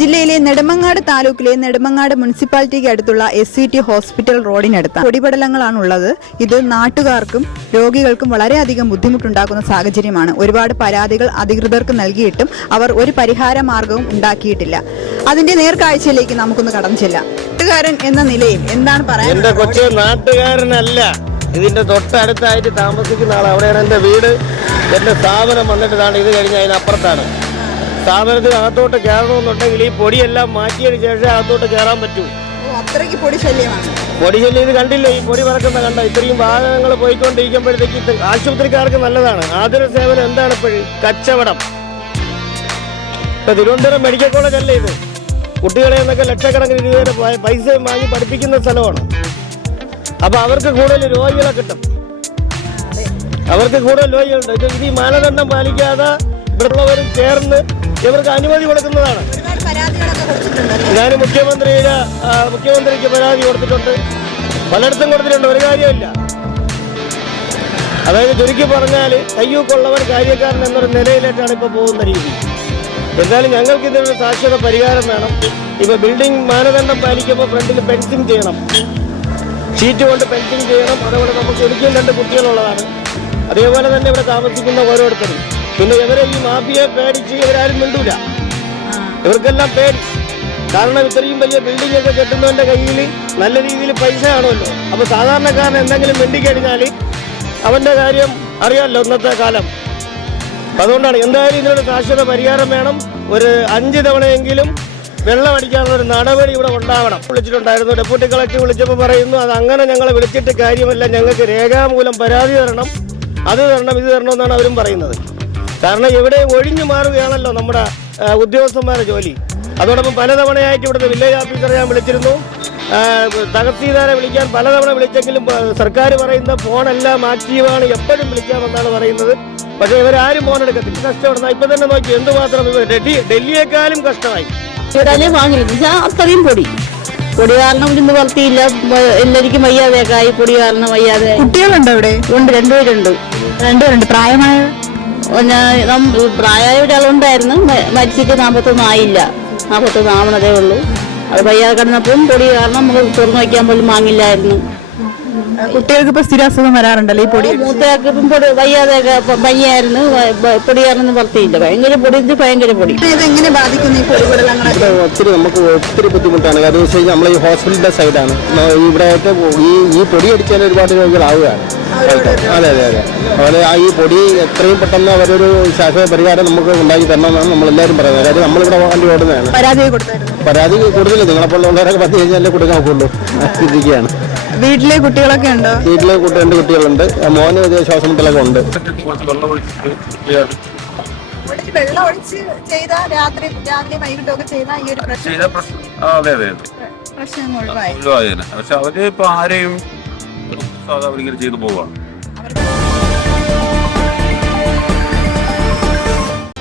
ജില്ലയിലെ നെടുമങ്ങാട് താലൂക്കിലെ നെടുമങ്ങാട് മുനിസിപ്പാലിറ്റിക്ക് അടുത്തുള്ള SVT ഹോസ്പിറ്റൽ റോഡിനടുത്ത് പൊടിപടലങ്ങളാണുള്ളത്. ഇത് നാട്ടുകാർക്കും രോഗികൾക്കും വളരെയധികം ബുദ്ധിമുട്ടുണ്ടാക്കുന്ന സാഹചര്യമാണ്. ഒരുപാട് പരാതികൾ അധികൃതർക്ക് നൽകിയിട്ടും അവർ ഒരു പരിഹാര മാർഗവും ഉണ്ടാക്കിയിട്ടില്ല. അതിന്റെ നേർക്കാഴ്ചയിലേക്ക് നമുക്കൊന്ന് കടന്നു ചെല്ലാം. നാട്ടുകാരൻ എന്ന നിലയിൽ എന്താണ് പറയാൻ? എന്റെ കൊച്ചു നാട്ടുകാരനല്ല, ഇതിന്റെ തൊട്ടടുത്തായിട്ട് താമസിക്കുന്ന ആൾ. അവിടെയാണ് എന്റെ വീട്. എന്റെ സ്ഥാപനം വന്നിട്ടാണ് ഇത് കഴിഞ്ഞ് അതിനപ്പുറത്താണ്. സ്ഥാപനത്തിന് അകത്തോട്ട് കയറണമെന്നുണ്ടെങ്കിൽ ഈ പൊടിയെല്ലാം മാറ്റിയതിന് ശേഷം അകത്തോട്ട് കയറാൻ പറ്റൂ. അത്രയ്ക്ക് പൊടി ശല്യമാണ്. പൊടി ശല്യം ഇത് കണ്ടില്ല, ഈ പൊടി പറക്കുന്ന കണ്ട. ഇത്രയും വാഹനങ്ങൾ പോയിക്കൊണ്ടിരിക്കുമ്പോഴത്തേക്ക് ആശുപത്രിക്കാർക്ക് നല്ലതാണ്. ആതുര സേവനം എന്താണ് ഇപ്പോഴും? കച്ചവടം. ഇപ്പൊ തിരുവനന്തപുരം മെഡിക്കൽ കോളേജ് അല്ലേ ഇത്? കുട്ടികളെ എന്നൊക്കെ ലക്ഷക്കണക്കിന് രൂപയുടെ പൈസയും വാങ്ങി പഠിപ്പിക്കുന്ന സ്ഥലമാണ്. അപ്പൊ അവർക്ക് കൂടുതൽ രോഗികളെ കിട്ടും. അവർക്ക് കൂടുതൽ രോഗികളുണ്ട്. ഇത് ഈ മാനദണ്ഡം പാലിക്കാതെ ഇവിടെയുള്ളവരും ചേർന്ന് ഇവർക്ക് അനുമതി കൊടുക്കുന്നതാണ്. ഞാൻ മുഖ്യമന്ത്രിക്ക് പരാതി കൊടുത്തിട്ടുണ്ട്, പലയിടത്തും കൊടുത്തിട്ടുണ്ട്. ഒരു കാര്യമില്ല. അതായത് ചുരുക്കി പറഞ്ഞാൽ കയ്യൂക്കുള്ളവൻ കാര്യക്കാരൻ എന്നൊരു നിലയിലേക്കാണ് ഇപ്പോൾ പോകുന്ന രീതി. എന്തായാലും ഞങ്ങൾക്ക് ഇതിനൊരു ശാശ്വത പരിഹാരം വേണം. ഇപ്പൊ ബിൽഡിംഗ് മാനദണ്ഡം പാലിക്കുമ്പോൾ ഫ്രണ്ടിൽ ഫെൻസിങ് ചെയ്യണം, ഷീറ്റ് കൊണ്ട് ഫെൻസിങ് ചെയ്യണം. അതേപോലെ നമുക്ക് ഒരിക്കലും 2 കുട്ടികളുള്ളതാണ്. അതേപോലെ തന്നെ ഇവിടെ താമസിക്കുന്ന ഓരോരുത്തരും. പിന്നെ ഇവരെ ഈ മാഫിയെ പേടിച്ച് ഇവരാരും മിണ്ടൂല. ഇവർക്കെല്ലാം പേടി. കാരണം ഇത്രയും വലിയ ബിൽഡിംഗ് ഒക്കെ കെട്ടുന്നവന്റെ കയ്യിൽ നല്ല രീതിയിൽ പൈസ കാണുമല്ലോ. അപ്പൊ സാധാരണക്കാരൻ എന്തെങ്കിലും മിണ്ടിക്കഴിഞ്ഞാൽ അവന്റെ കാര്യം അറിയാമല്ലോ ഇന്നത്തെ കാലം. അതുകൊണ്ടാണ് എന്തായാലും ഇതിനൊരു ശാശ്വത പരിഹാരം വേണം. ഒരു 5 തവണയെങ്കിലും വെള്ളം അടിക്കാനുള്ള ഒരു നടപടി ഇവിടെ ഉണ്ടാവണം. വിളിച്ചിട്ടുണ്ടായിരുന്നു. ഡെപ്യൂട്ടി കളക്ടർ വിളിച്ചപ്പോൾ പറയുന്നു അത് അങ്ങനെ ഞങ്ങളെ വിളിച്ചിട്ട് കാര്യമല്ല, ഞങ്ങൾക്ക് രേഖാമൂലം പരാതി തരണം, അത് തരണം, ഇത് തരണം എന്നാണ് അവരും പറയുന്നത്. കാരണം ഇവിടെ ഒഴിഞ്ഞു മാറുകയാണല്ലോ നമ്മുടെ ഉദ്യോഗസ്ഥന്മാരുടെ ജോലി. അതോടൊപ്പം പലതവണയായിട്ട് ഇവിടുത്തെ വില്ലേജ് ഓഫീസറെ ഞാൻ വിളിച്ചിരുന്നു. തഹസീൽദാരെ വിളിക്കാൻ പലതവണ വിളിച്ചെങ്കിലും സർക്കാർ പറയുന്ന ഫോണെല്ലാം ആക്റ്റീവാണ്, എപ്പോഴും വിളിക്കാമെന്നാണ് പറയുന്നത്. പക്ഷേ ഇവരാരും ഫോൺ എടുക്കത്തില്ല. കഷ്ടപ്പെടുന്ന ഇപ്പൊ തന്നെ നോക്കി എന്തുമാത്രം ഡൽഹിയെക്കാളും കഷ്ടമായി. അത്രയും പൊടി കാരണം ഇന്ന് വളർത്തിയില്ല. എല്ലാവർക്കും വയ്യാതെയൊക്കെ പൊടി കാരണം വയ്യാതെ. കുട്ടികളുണ്ടോ ഇവിടെ? ഉണ്ട്, 2 പേരുണ്ട്. 2 പേരുണ്ട്. പ്രായമായ ഒരാളുണ്ടായിരുന്നു, മരിച്ചിട്ട് 41 ആയില്ല. 41 ആവണതേ ഉള്ളൂ. അത് വയ്യാതെ കിടന്നപ്പം പൊടി കാരണം നമുക്ക് തുറന്നു വയ്ക്കാൻ പോലും വാങ്ങില്ലായിരുന്നു. കുട്ടികൾക്ക് ഇപ്പൊ സ്ഥിര അസുഖം വരാറുണ്ടല്ലോ ഈ പൊടി. മൂത്തയാൾക്ക് ഇപ്പം പൊടി വയ്യാതെയൊക്കെ പനിയായിരുന്നു. പൊടി കാരണം വളർത്തിയില്ല. ഭയങ്കര പൊടി. ഇതെങ്ങനെ ബാധിക്കുന്നു ഈ പൊടിപടലങ്ങളൊക്കെ? ഒത്തിരി ബുദ്ധിമുട്ടാണ്. കാരണം വെച്ച് കഴിഞ്ഞാൽ നമ്മളെ ഈ ഹോസ്പിറ്റലിന്റെ സൈഡാണ്. ഇവിടെ ഈ പൊടി അടിച്ചാൽ ഒരുപാട് രോഗികളാവുകയാണ്. അതെ. അതുപോലെ ഈ പൊടി എത്രയും പെട്ടെന്ന് അവരൊരു ശാശ്വത പരിഹാരം നമുക്ക് ഉണ്ടാക്കി തരണമെന്നാണ് നമ്മളെല്ലാവരും പറയുന്നത്. കാര്യം നമ്മളിവിടെ വണ്ടി ഓടുന്നതാണ്. പരാതി കൂടുതൽ നിങ്ങളെപ്പോലുള്ളവരൊക്കെ 10 കഴിഞ്ഞാലേ കൊടുക്കാൻ നോക്കുള്ളൂ. ഇരിക്കുകയാണ്. വീട്ടിലെ കുട്ടികളൊക്കെ ഉണ്ടോ? വീട്ടിലെ 2 കുട്ടികളുണ്ട്. മോന് ശ്വാസമുട്ടലൊക്കെ ഉണ്ട്. വെള്ളം ഒഴിച്ച് ചെയ്താൽ രാത്രി വൈകിട്ടൊക്കെ ചെയ്താൽ ഈ ഒരു പ്രശ്നം ഒഴിവായി. പക്ഷെ അവര് ഇപ്പൊ ആരെയും അവരിങ്ങനെ ചെയ്തു പോവാണ്.